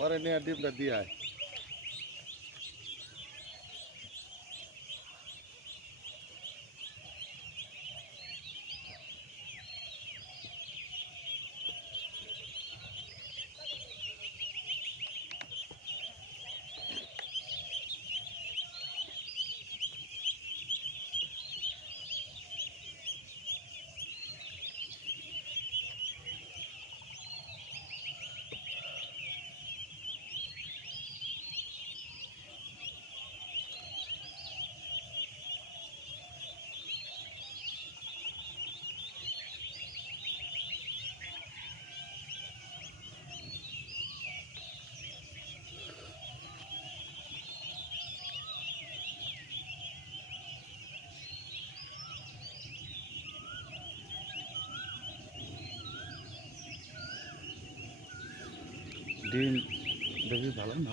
পরে নিয়ে ডিমটা দিয়ে ডিম দেখি ভালো না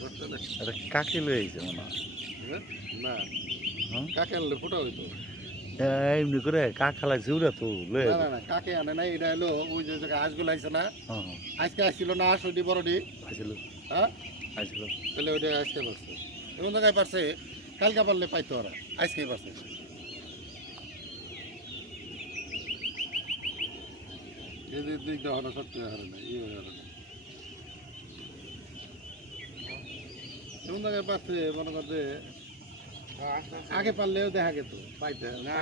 বুঝতে কাকে লয়ে মনে হয়? হ্যাঁ? না। হ্যাঁ? কাকে আনলে ফোটা হইতো? এমনি করে কাক খালাইছে ওরা তো না না কাকে আনে নাই এটা হলো ওই যে জায়গায় আজগুলো আইছে না? আজকে আসছিল না আসলি বড়ডি। আসলো হ্যাঁ? আসলো তাহলে ওইটা আজকে পারছে এমন জায়গায় পারছে কালকে পারলে পাইতো ওরা আজকেই পারছে। যে দিকটা হলো সত্যি হারে না ইয়ে হারে না। এমন জায়গায় পাচ্ছে মনে করছে আগে পারলেও দেখা গেত পাইতে। না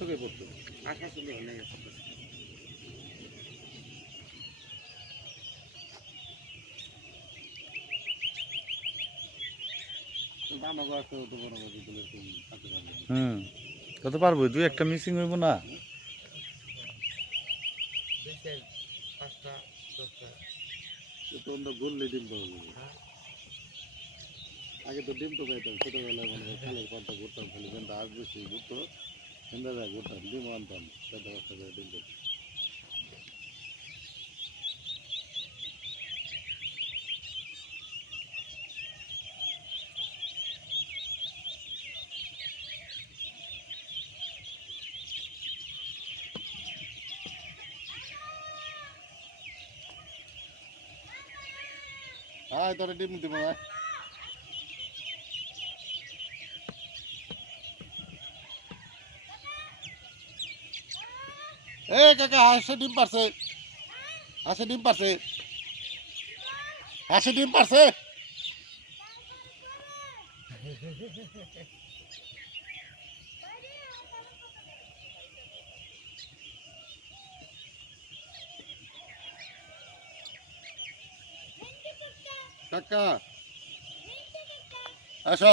চোখে পড়তো। কথা তুলে থাকতে হুম কত পারব দুই একটা মিসিং হইব না। তো আমরা বললে ডিম পাওয়া যাবে আগে তো ডিম তো পাইতাম ছোটোবেলায় মানে খালের পাড়টা ঘুরতাম, খালি কিন্তু আজ বেশি ঘুরতো সন্ধ্যাবেলা ঘুরতাম, ডিম আনতাম চারটা পাঁচটা করে ডিম পেতাম আয়, তোরা ডিম দিব না এ কাকা হাসে ডিম পারছে হাসে ডিম পারছে হাসে ডিম পারছে কাকা আসো।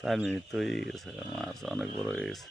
চার মিনিট তো হয়ে গেছে মাছ অনেক বড় হয়ে গেছে।